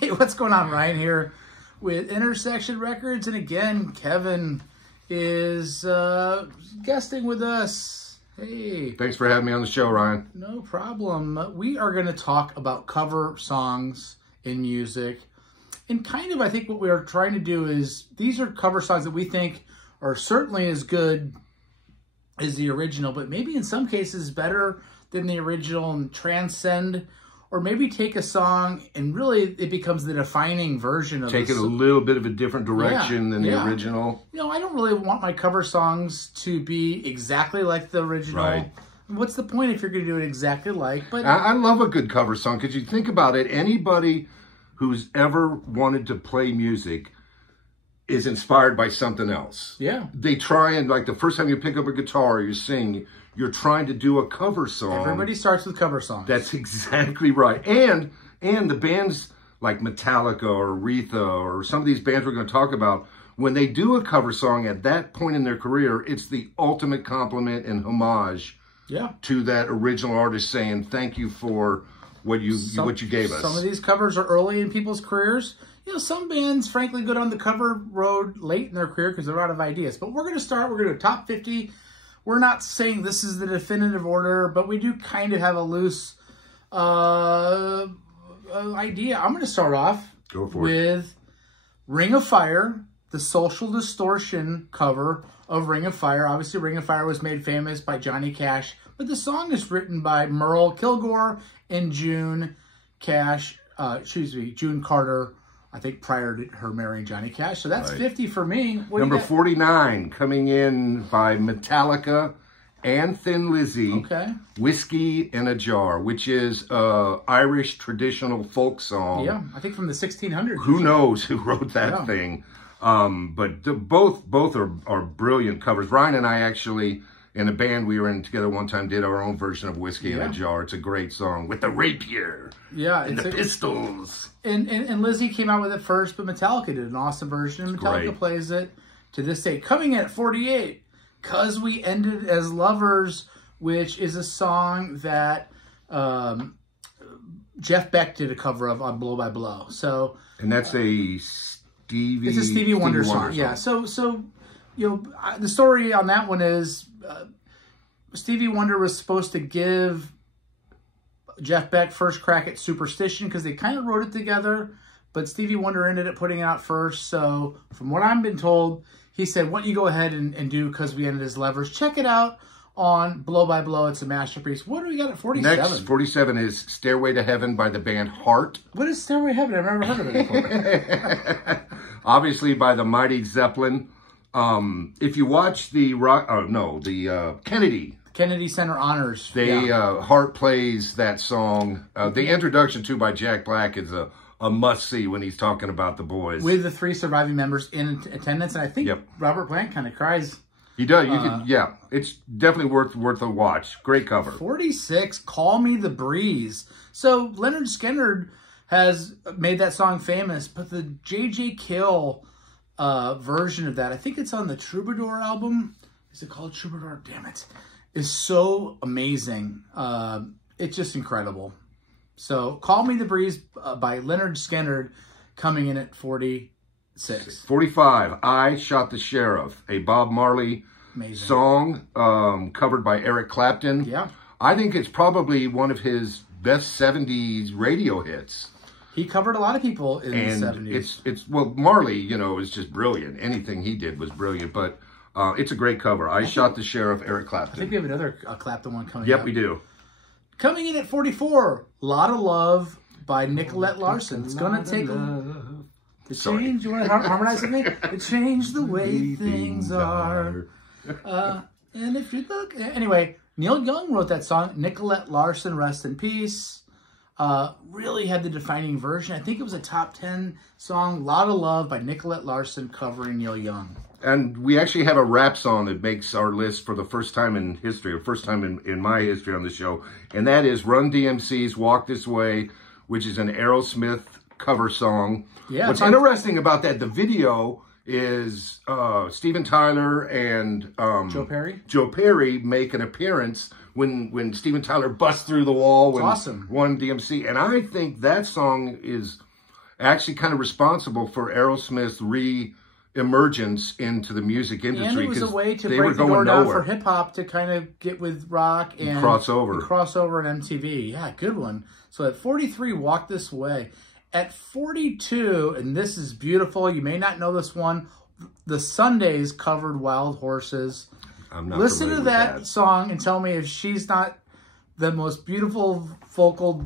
Hey, what's going on? Ryan here with Intersection Records, and again, Kevin is guesting with us. Hey. Thanks for having me on the show, Ryan. No problem. We are going to talk about cover songs in music. And kind of, I think what we are trying to do is, these are cover songs that we think are certainly as good as the original, but maybe in some cases better than the original and transcend, or maybe take a song and really it becomes the defining version of it. Take it a little bit of a different direction than the original. You know, I don't really want my cover songs to be exactly like the original. Right. What's the point if you're going to do it exactly like? But I love a good cover song because you think about it, anybody who's ever wanted to play music is inspired by something else. Yeah. They try and, like, the first time you pick up a guitar or you sing, you're trying to do a cover song. Everybody starts with cover songs. That's exactly right. And the bands like Metallica or Aretha or some of these bands we're going to talk about, when they do a cover song at that point in their career, it's the ultimate compliment and homage to that original artist, saying thank you for what you gave us. Some of these covers are early in people's careers. You know, some bands, frankly, go down the cover road late in their career because they're out of ideas. But we're going to start. We're going to do a top 50. We're not saying this is the definitive order, but we do kind of have a loose idea. I'm going to start off with Ring of Fire, the Social Distortion cover of Ring of Fire. Obviously, Ring of Fire was made famous by Johnny Cash, but the song is written by Merle Kilgore and June Carter, I think prior to her marrying Johnny Cash. So that's 50 for me. Number 49, coming in by Metallica and Thin Lizzy. Okay. Whiskey in a Jar, which is an Irish traditional folk song. Yeah, I think from the 1600s. Who knows who wrote that thing? But both are brilliant covers. Ryan and I actually, in a band we were in together one time, did our own version of Whiskey in a Jar. It's a great song with the rapier. Yeah, and the pistols. And Lizzy came out with it first, but Metallica did an awesome version. And Metallica plays it to this day. Coming in at 48, 'Cause We Ended as Lovers, which is a song that Jeff Beck did a cover of on Blow by Blow. So, and that's a Stevie Wonder song. Yeah. So you know, the story on that one is Stevie Wonder was supposed to give Jeff Beck first crack at Superstition because they kind of wrote it together, but Stevie Wonder ended up putting it out first. So from what I've been told, he said, why don't you go ahead and do 'Cause We Ended as Lovers. Check it out on Blow by Blow. It's a masterpiece. What do we got at 47? Next, 47 is Stairway to Heaven by the band Heart. What is Stairway to Heaven? I've never heard of it before. Obviously by the Mighty Zeppelin. If you watch the Kennedy Center Honors, Hart plays that song. The introduction to by Jack Black is a must-see when he's talking about the boys. With the 3 surviving members in attendance, and I think Robert Plant kind of cries. He does. It's definitely worth a watch. Great cover. 46, Call Me the Breeze. So Leonard Skinner has made that song famous, but the J.J. Kill version of that, I think it's on the Troubadour album. Is it called Troubadour? Damn it. Is so amazing. It's just incredible. So Call Me the Breeze by Leonard Skinner coming in at 46. 45, I Shot the Sheriff, a Bob Marley song covered by Eric Clapton. Yeah. I think it's probably one of his best 70s radio hits. He covered a lot of people in the 70s. Well, Marley, you know, is just brilliant. Anything he did was brilliant, but it's a great cover. I Shot the Sheriff, Eric Clapton. I think we have another Clapton one coming up. Yep, we do. Coming in at 44, Lot of Love by Nicolette Larson. It's going to take to change. You want to harmonize with me? To change the way things are. And if you look... Anyway, Neil Young wrote that song. Nicolette Larson, rest in peace. Really had the defining version. I think it was a top 10 song, Lot of Love by Nicolette Larson covering Neil Young. And we actually have a rap song that makes our list for the first time in history, or first time in my history on the show. And that is Run DMC's Walk This Way, which is an Aerosmith cover song. Yeah. What's interesting about that, the video is Steven Tyler and Joe Perry. Joe Perry make an appearance when Steven Tyler busts through the wall when awesome. Run DMC. And I think that song is actually kind of responsible for Aerosmith's re-emergence into the music industry. And it was a way to break the door down for hip-hop to kind of get with rock and crossover and MTV. Yeah, good one. So at 43, Walk This Way. At 42, and this is beautiful, you may not know this one, the Sundays covered Wild Horses. I'm not Listen to that song and tell me if she's not the most beautiful vocal.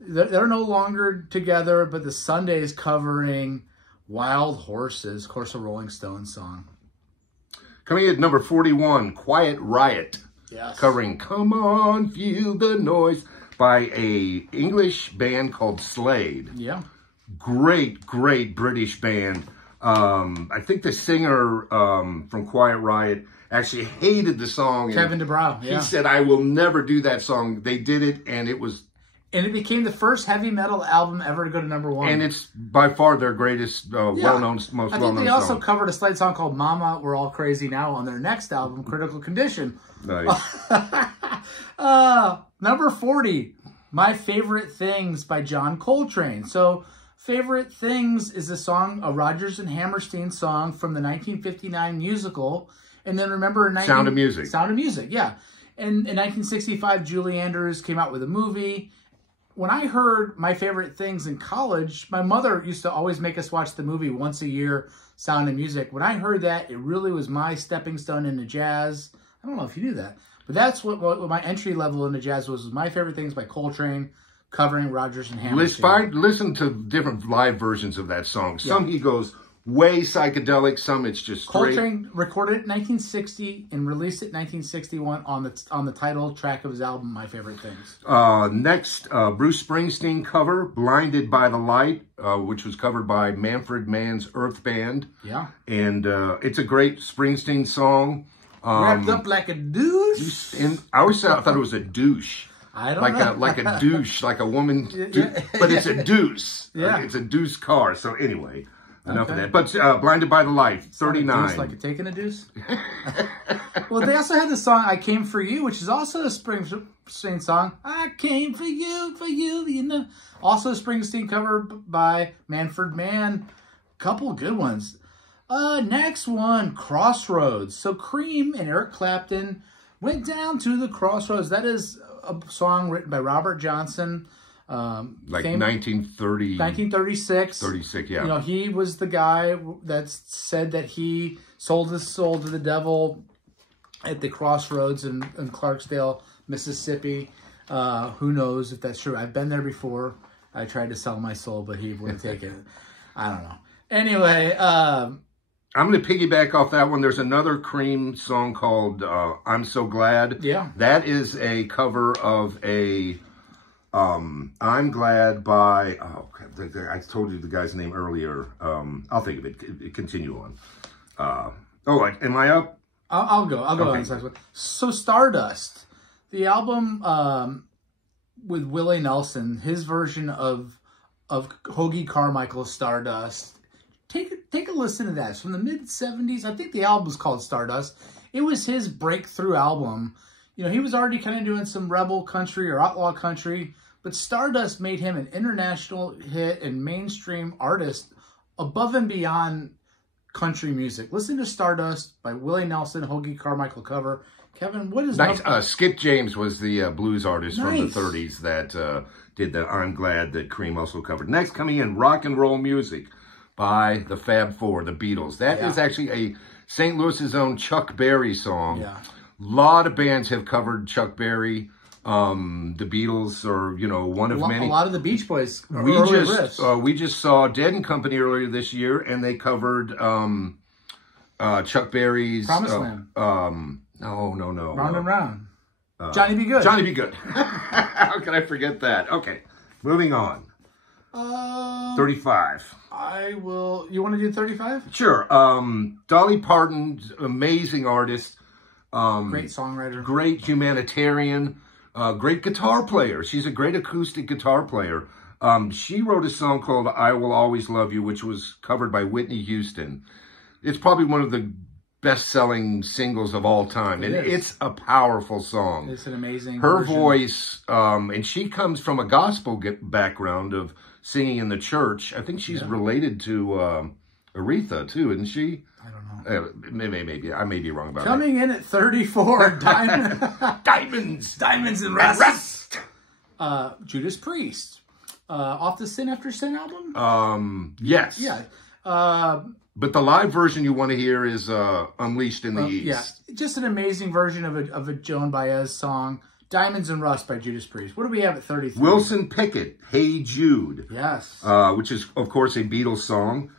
They're no longer together, but the Sundays covering Wild Horses, of course, a Rolling Stones song. Coming in at number 41, Quiet Riot. Yes. Covering Come On, Feel the Noise by a English band called Slade. Yeah. Great, great British band. I think the singer from Quiet Riot actually hated the song. Kevin DeBrow, yeah. He said, I will never do that song. They did it, and it was... And it became the first heavy metal album ever to go to number 1. And it's by far their greatest, well-known, most well-known song. I think they also covered a Slade song called Mama, We're All Crazy Now on their next album, Critical Condition. Nice. Number 40, My Favorite Things by John Coltrane. So, Favorite Things is a song, a Rodgers and Hammerstein song from the 1959 musical. And then remember... Sound of Music. Sound of Music, yeah. And in 1965, Julie Andrews came out with a movie. When I heard My Favorite Things in college, my mother used to always make us watch the movie once a year, Sound of Music. When I heard that, it really was my stepping stone into jazz. I don't know if you knew that. But that's what my entry level into jazz was My Favorite Things by Coltrane, covering Rodgers and Hammerstein. Listen to different live versions of that song. Some he goes way psychedelic, some it's just straight. Coltrane recorded it in 1960 and released it in 1961 on the title track of his album, My Favorite Things. Next, Bruce Springsteen cover, Blinded by the Light, which was covered by Manfred Mann's Earth Band. Yeah. And it's a great Springsteen song. Wrapped up like a douche. And I always thought it was a douche. I don't know. Like a douche, like a woman. But it's a deuce. Yeah. It's a deuce car. So anyway, enough of that. But Blinded by the Light, 39. Like a taking a deuce? Well, they also had the song I Came For You, which is also a Springsteen song. I came for you, you know. Also a Springsteen cover by Manfred Mann. Couple good ones. Next one, Crossroads. So Cream and Eric Clapton went down to the crossroads. That is a song written by Robert Johnson. Like 1936. 36, yeah. You know, he was the guy that said that he sold his soul to the devil at the crossroads in Clarksdale, Mississippi. Who knows if that's true. I've been there before. I tried to sell my soul, but he wouldn't take it. I don't know. Anyway, I'm going to piggyback off that one. There's another Cream song called I'm So Glad. Yeah. That is a cover of a I'm Glad by, I told you the guy's name earlier. I'll think of it. Continue on. Am I up? I'll go on the next one. So Stardust, the album with Willie Nelson, his version of Hoagy Carmichael's Stardust. Take a listen to that. It's from the mid-'70s. I think the album's called Stardust. It was his breakthrough album. You know, he was already kind of doing some rebel country or outlaw country, but Stardust made him an international hit and mainstream artist above and beyond country music. Listen to Stardust by Willie Nelson, Hoagy Carmichael cover. Kevin, what is nice? Skip James was the blues artist from the 30s that did the I'm Glad that Cream also covered. Next, coming in, Rock and Roll Music by the Fab Four, the Beatles. That is actually a St. Louis's own Chuck Berry song. Yeah. A lot of bands have covered Chuck Berry. The Beatles are, one of many. A lot of the Beach Boys. We just saw Dead and Company earlier this year, and they covered Chuck Berry's Promised Land. No. Round and Round. Johnny B. Good. Johnny B. Good. How can I forget that? Okay, moving on. 35. You want to do 35? Sure. Dolly Parton, amazing artist. Great songwriter. Great humanitarian. Great guitar player. She's a great acoustic guitar player. She wrote a song called I Will Always Love You, which was covered by Whitney Houston. It's probably one of the best-selling singles of all time. And it's a powerful song. It's an amazing Her version. voice, and she comes from a gospel background of singing in the church. I think she's related to Aretha, too, isn't she? I don't know. Maybe. I may be wrong about Coming in at 34, Diamonds and Rust. Judas Priest. Off the Sin After Sin album? Yes. Yeah. But the live version you want to hear is Unleashed in the East. Yeah, just an amazing version of a Joan Baez song. Diamonds and Rust by Judas Priest. What do we have at 33? Wilson Pickett, Hey Jude. Yes. Which is, of course, a Beatles song.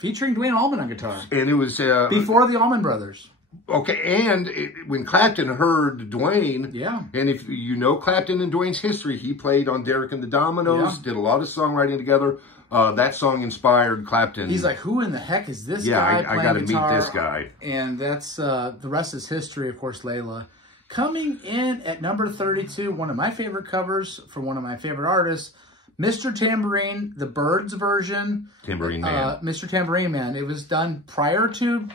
Featuring Duane Allman on guitar. And it was... before the Allman Brothers. Okay, and when Clapton heard Duane... Yeah. And if you know Clapton and Duane's history, he played on Derek and the Dominoes, did a lot of songwriting together. That song inspired Clapton. He's like, who in the heck is this guy? Yeah, I got to guitar? meet this guy. And that's the rest is history, of course, Layla. Coming in at number 32, one of my favorite covers for one of my favorite artists, Mr. Tambourine, the Byrds version. Tambourine Man. Mr. Tambourine Man. It was done prior to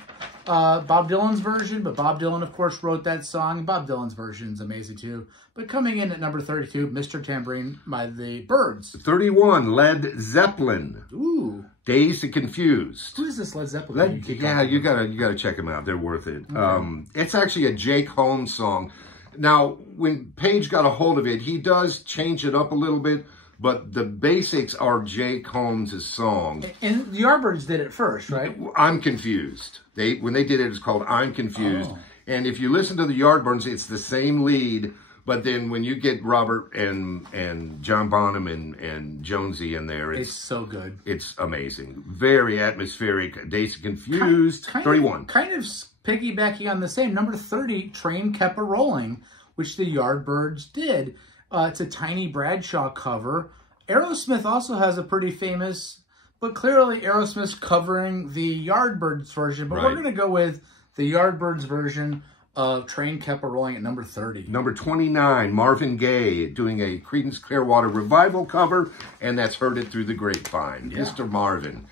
Bob Dylan's version, but Bob Dylan, of course, wrote that song. Bob Dylan's version is amazing, too. But coming in at number 32, Mr. Tambourine by the Byrds. 31, Led Zeppelin. Ooh. Dazed and Confused. Who is this Led Zeppelin? You gotta check them out. They're worth it. Okay. It's actually a Jake Holmes song. Now, when Page got a hold of it, he does change it up a little bit, but the basics are Jake Holmes' song. And the Yardbirds did it first, right? I'm Confused. When they did it, it's called I'm Confused. Oh. And if you listen to the Yardbirds, it's the same lead. But then when you get Robert and John Bonham and Jonesy in there, it's so good. It's amazing. Very atmospheric. Dazed and Confused. 31. Kind of piggybacking on the same. Number 30, Train Kept A-Rolling, which the Yardbirds did. It's a Tiny Bradshaw cover. Aerosmith also has a pretty famous, but clearly Aerosmith's covering the Yardbirds version. But we're going to go with the Yardbirds version of Train Kept A-Rolling at number 30. Number 29, Marvin Gaye doing a Creedence Clearwater Revival cover, and that's Heard It Through the Grapevine. Yeah. Mr. Marvin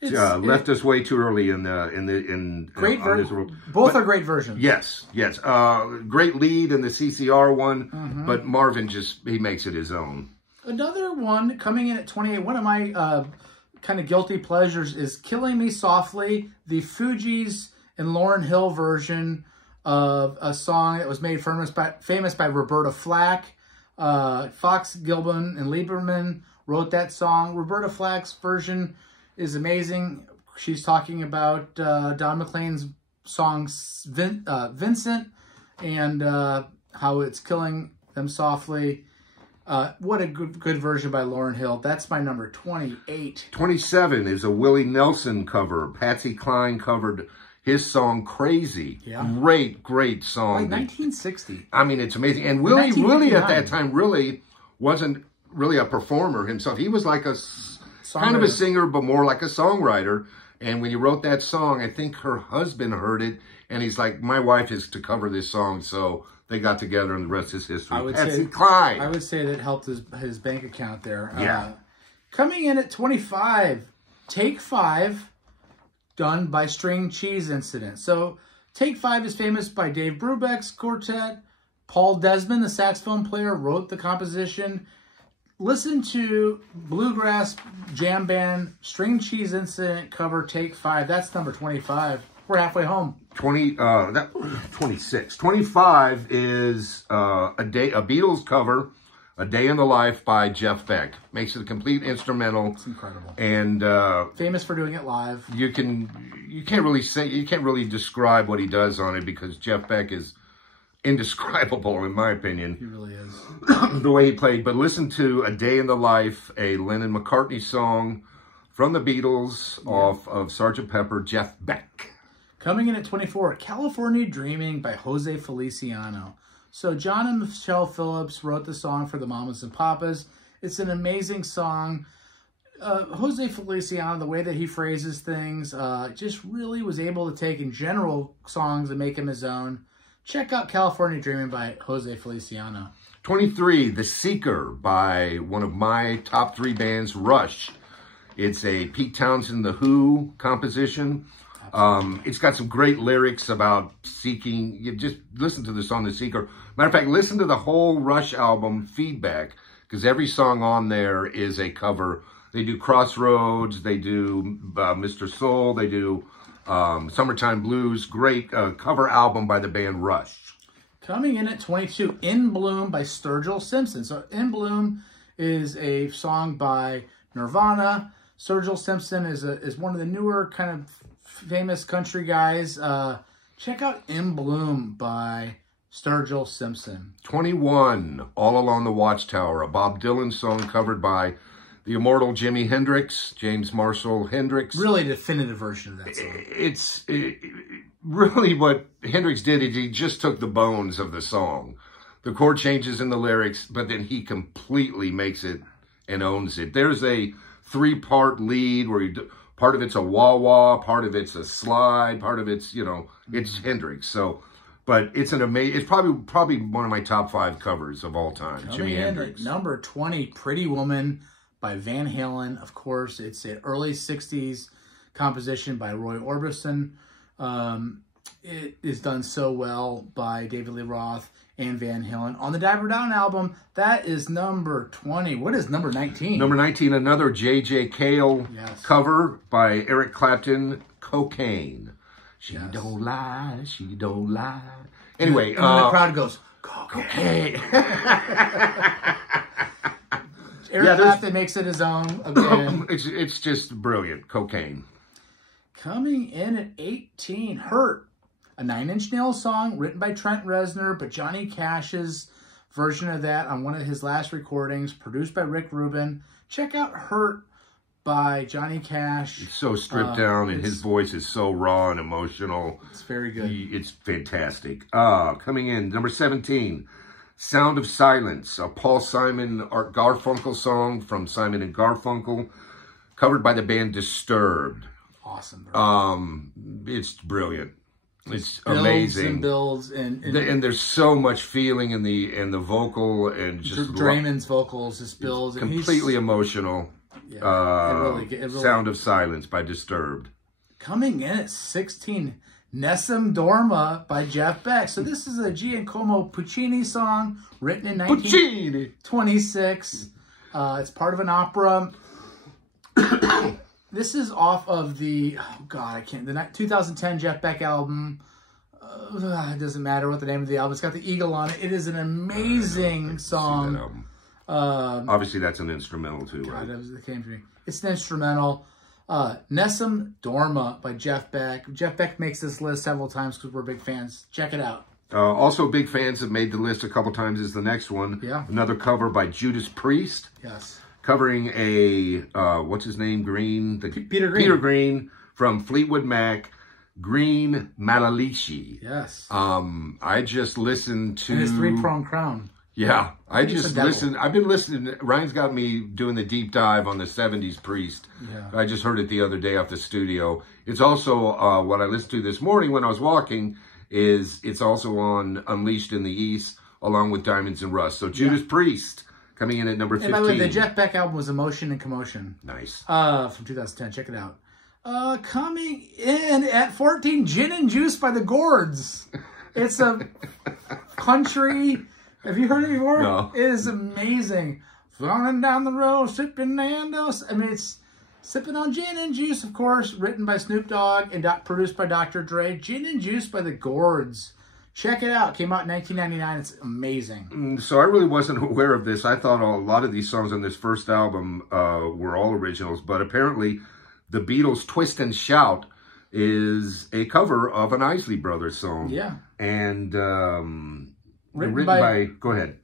left us way too early great version. Both are great versions. Yes. Great lead in the CCR one, but Marvin he makes it his own. Another one coming in at 28. One of my kind of guilty pleasures is "Killing Me Softly," the Fugees and Lauryn Hill version of a song that was made famous by Roberta Flack. Fox, Gilman, and Lieberman wrote that song. Roberta Flack's version is amazing. She's talking about Don McLean's song Vincent and how it's killing them softly. What a good version by Lauryn Hill. That's my number 28. 27 is a Willie Nelson cover. Patsy Cline covered his song Crazy. Yeah. Great song. Like 1960. I mean, it's amazing. And Willie at that time really wasn't really a performer himself. He was like a kind of a singer, but more like a songwriter. And when he wrote that song, I think her husband heard it, and he's like, my wife is to cover this song, so they got together, and the rest is history. Patsy Cline. I would say that helped his bank account there. Yeah. Coming in at 25, Take 5, done by String Cheese Incident. So Take 5 is famous by Dave Brubeck's quartet. Paul Desmond, the saxophone player, wrote the composition. Listen to Bluegrass Jam Band String Cheese Incident cover Take 5. That's number 25. We're halfway home. 26. 25 is a Beatles cover, A Day in the Life by Jeff Beck. Makes it a complete instrumental. It's incredible. And famous for doing it live. You can't really describe what he does on it because Jeff Beck is indescribable in my opinion. He really is. The way he played. But listen to A Day in the Life, a Lennon McCartney song from the Beatles off of Sgt. Pepper, Jeff Beck. Coming in at 24, California Dreaming by Jose Feliciano. So John and Michelle Phillips wrote the song for the Mamas and Papas. It's an amazing song. Jose Feliciano, the way that he phrases things, just really was able to take in general songs and make them his own. Check out California Dreaming by Jose Feliciano. 23, The Seeker by one of my top 3 bands, Rush. It's a Pete Townsend, The Who composition. It's got some great lyrics about seeking. You just listen to the song "The Seeker." Matter of fact, listen to the whole Rush album, Feedback, because every song on there is a cover. They do Crossroads, they do Mr. Soul, they do Summertime Blues. Great cover album by the band Rush. Coming in at 22, In Bloom by Sturgill Simpson. So In Bloom is a song by Nirvana. Sturgill Simpson is one of the newer kind of famous country guys. Check out In Bloom by Sturgill Simpson. 21, All Along the Watchtower, a Bob Dylan song covered by the immortal Jimi Hendrix, James Marshall Hendrix. Really definitive version of that song. It's really what Hendrix did is he just took the bones of the song. The chord changes in the lyrics, but then he completely makes it and owns it. There's a 3-part lead where part of it's a wah-wah, part of it's a slide, part of it's, it's Hendrix. So, but it's an amazing, it's probably one of my top 5 covers of all time. Jimi Hendrix. Number 20, Pretty Woman by Van Halen. Of course, it's an early 60s composition by Roy Orbison. It is done so well by David Lee Roth and Van Halen. On the Diver Down album, that is number 20. What is number 19? Number 19, another J.J. Cale cover by Eric Clapton, Cocaine. She don't lie, she don't lie. Anyway. And the crowd goes, cocaine. Eric Clapton makes it his own again. It's just brilliant. Cocaine. Coming in at 18, Hurt. A Nine Inch Nails song written by Trent Reznor, but Johnny Cash's version of that on one of his last recordings, produced by Rick Rubin. Check out Hurt by Johnny Cash. It's so stripped down, and his voice is so raw and emotional. It's very good. It's fantastic. Coming in, number 17, Sound of Silence, a Paul Simon Art Garfunkel song from Simon and Garfunkel, covered by the band Disturbed. Awesome. It's brilliant. It's builds amazing. And builds and there's so much feeling in the vocal and just Draymond's vocals just builds. Completely emotional. Yeah, it really Sound of Silence by Disturbed. Coming in at 16, Nessun Dorma by Jeff Beck. So this is a Giacomo Puccini song written in 1926. It's part of an opera. This is off of the, the 2010 Jeff Beck album. It doesn't matter what the name of the album. It's got the eagle on it. It is an amazing song. Obviously, that's an instrumental too, right? That came to me. It's an instrumental. Nessun Dorma by Jeff Beck. Jeff Beck makes this list several times because we're big fans. Check it out. Also, big fans have made the list a couple times is the next one. Yeah. Another cover by Judas Priest. Yes. Covering a, what's his name? Green? Peter Green. Peter Green from Fleetwood Mac. Green Malalishi. Yes. I just listened to... And his 3-pronged crown. Yeah. I just listened. I've been listening. Ryan's got me doing the deep dive on the 70s Priest. Yeah. I just heard it the other day off the studio. It's also what I listened to this morning when I was walking. It's also on Unleashed in the East along with Diamonds and Rust. So Judas Priest coming in at number 15. And by the way, the Jeff Beck album was Emotion and Commotion. Nice. From 2010. Check it out. Coming in at 14, Gin and Juice by the Gourds. It's a country. Have you heard it before? No. It is amazing. Running down the road, sipping Nando's. I mean, it's sipping on gin and juice, of course. Written by Snoop Dogg and produced by Dr. Dre. Gin and Juice by the Gourds. Check it out. Came out in 1999. It's amazing. So I really wasn't aware of this. I thought a lot of these songs on this first album were all originals, but apparently the Beatles' Twist and Shout is a cover of an Isley Brothers song. Yeah. And written by go ahead.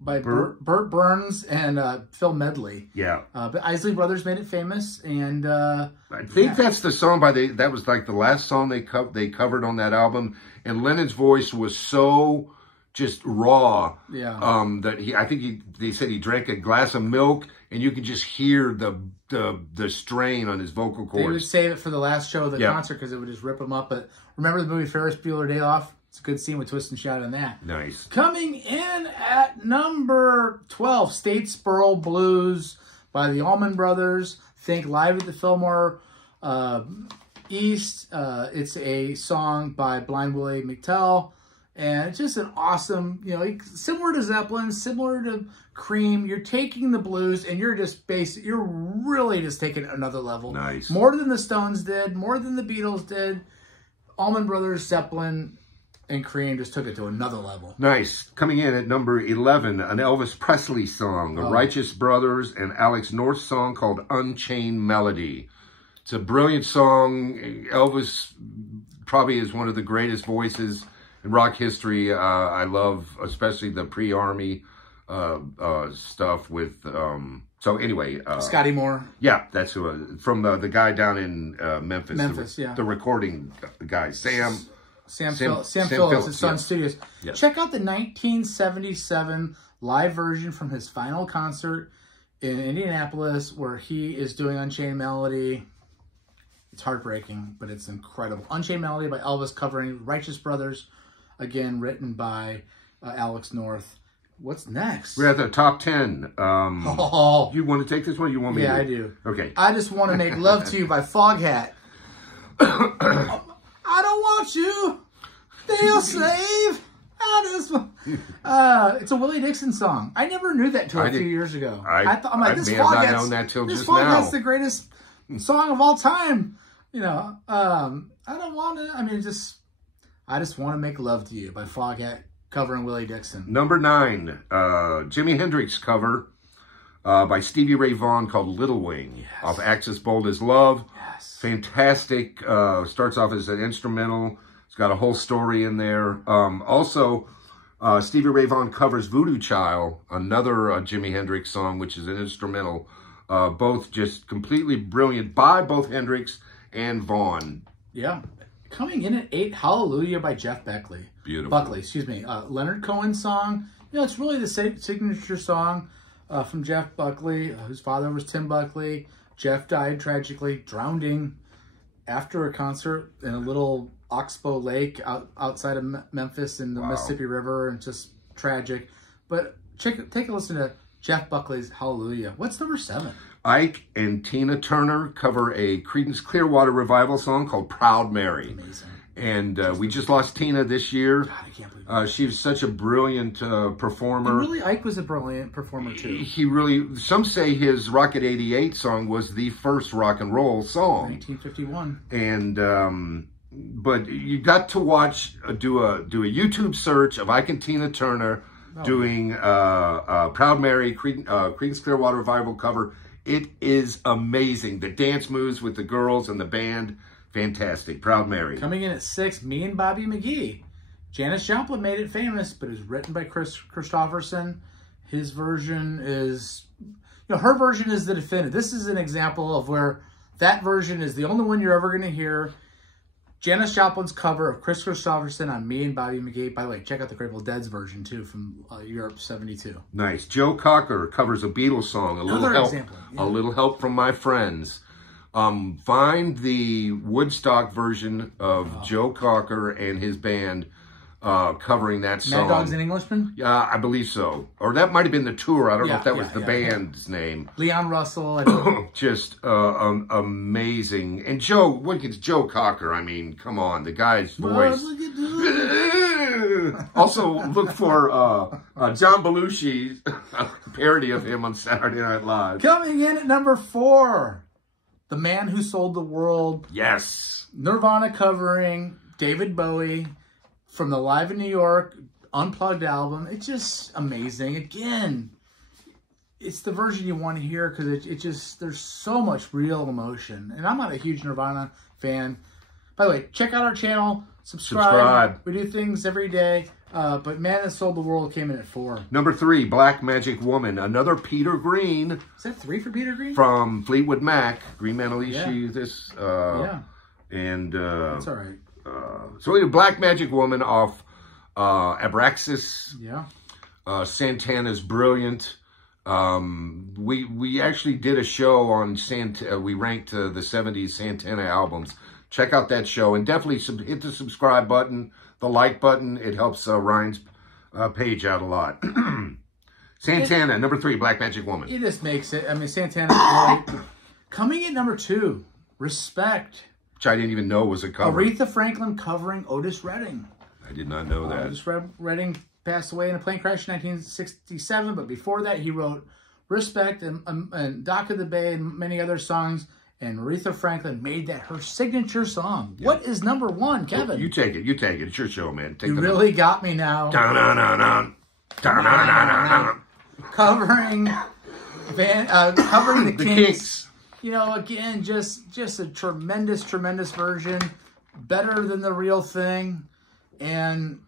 By Burt Burns and Phil Medley. Yeah. But Isley Brothers made it famous, and I think that's the song that was like the last song they covered on that album. And Lennon's voice was so just raw. Yeah. That they said he drank a glass of milk, and you could just hear the strain on his vocal cords. They would save it for the last show of the concert because it would just rip them up. But remember the movie Ferris Bueller Day Off? It's a good scene with Twist and Shout on that. Nice. Coming in at number 12, Statesboro Blues by the Allman Brothers. Think Live at the Fillmore. East. It's a song by Blind Willie McTell. And it's just an awesome, you know, similar to Zeppelin, similar to Cream. You're taking the blues and you're just you're really just taking it another level. Nice. More than the Stones did, more than the Beatles did. Allman Brothers, Zeppelin, and Cream just took it to another level. Nice. Coming in at number 11, an Elvis Presley song, the Righteous Brothers and Alex North song called Unchained Melody. It's a brilliant song. Elvis probably is one of the greatest voices in rock history. I love especially the pre-Army stuff with... so anyway... Scotty Moore. Yeah, that's from the guy down in Memphis. Memphis, the recording guy, Sam Phillips, his Sun yes. Studios. Yes. Check out the 1977 live version from his final concert in Indianapolis where he is doing Unchained Melody. It's heartbreaking, but it's incredible. Unchained Melody by Elvis covering Righteous Brothers, again written by Alex North. What's next? We're at the top 10. You want to take this one? You want me to? Yeah, I do. Okay. I Just Want to Make Love to You by Foghat. I don't want you. Be a slave. I just want... it's a Willie Dixon song. I never knew that till a few years ago. I thought, I'm like, may have not known that till just now. This Foghat's the greatest song of all time. You know, I don't want to... I mean, I Just Want to Make Love to You by Foghat covering Willie Dixon. Number 9, Jimi Hendrix cover by Stevie Ray Vaughan called Little Wing off Axis Bold as Love. Yes. Fantastic. Starts off as an instrumental. It's got a whole story in there. Also, Stevie Ray Vaughan covers Voodoo Child, another Jimi Hendrix song, which is an instrumental. Both just completely brilliant by both Hendrix and Vaughan. Yeah. Coming in at 8, Hallelujah by Jeff Buckley. Beautiful. Buckley, excuse me. Leonard Cohen song. You know, it's really the signature song from Jeff Buckley, whose father was Tim Buckley. Jeff died tragically, drowning after a concert in a little oxbow lake outside of Memphis in the Mississippi River, and just tragic. But take a listen to Jeff Buckley's Hallelujah. What's number 7? Ike and Tina Turner cover a Creedence Clearwater Revival song called Proud Mary. Amazing. And we just lost Tina this year. God, I can't believe it. She was such a brilliant performer. And really, Ike was a brilliant performer, too. He really, some say his Rocket 88 song was the first rock and roll song. 1951. And, but you got to watch, do a YouTube search of Ike and Tina Turner doing Proud Mary, Creedence Clearwater Revival cover. It is amazing. The dance moves with the girls and the band, fantastic. Proud Mary. Coming in at 6, Me and Bobby McGee. Janis Joplin made it famous, but it was written by Chris Christopherson. His version is, you know, her version is the definitive. This is an example of where that version is the only one you're ever going to hear. Janis Joplin's cover of Chris Christopherson on Me and Bobby McGee. By the way, check out the Grateful Dead's version, too, from Europe 72. Nice. Joe Cocker covers a Beatles song, A Little Help from My Friends. Find the Woodstock version of Joe Cocker and his band covering that song. Mad Dogs and Englishmen? Yeah, I believe so. Or that might have been the tour. I don't know if that was the band's name. Leon Russell. Just amazing. And Joe Cocker. I mean, come on. The guy's voice. Also, look for John Belushi's parody of him on Saturday Night Live. Coming in at number 4, The Man Who Sold the World. Yes. Nirvana covering David Bowie from the Live in New York Unplugged album. It's just amazing. Again, it's the version you want to hear because it just, there's so much real emotion. And I'm not a huge Nirvana fan. By the way, check out our channel. Subscribe. We do things every day. But Man That Sold the World came in at 4. Number 3, Black Magic Woman. Another Peter Green. Is that 3 for Peter Green? From Fleetwood Mac. Green Man Alicia. Yeah. And that's all right. So we had Black Magic Woman off Abraxas. Yeah. Santana's brilliant. We actually did a show on we ranked the 70s Santana albums. Check out that show and definitely hit the subscribe button, the like button. It helps Ryan's page out a lot. Santana, number 3, Black Magic Woman. It just makes it. I mean, Santana's great. Coming in number 2, Respect which I didn't even know was a cover. Aretha Franklin covering Otis Redding. I did not know that. Otis Redding passed away in a plane crash in 1967, but before that he wrote Respect and Dock of the Bay and many other songs, and Aretha Franklin made that her signature song. Yeah. What is number one, Kevin? You take it. You take it. It's your show, man. You really got me now. Covering the Kinks. You know, again, just a tremendous version, better than the real thing, and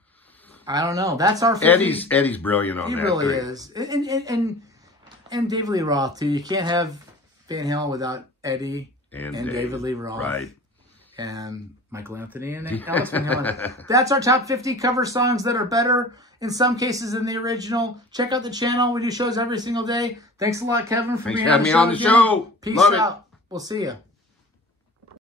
I don't know. That's our 50. Eddie's brilliant on that. He really is, and David Lee Roth too. You can't have Van Halen without Eddie and David Lee Roth, right? And Michael Anthony and Alice Van Halen. That's our top 50 cover songs that are better in some cases than the original. Check out the channel. We do shows every single day. Thanks a lot, Kevin, for being on the show. Peace out. We'll see you.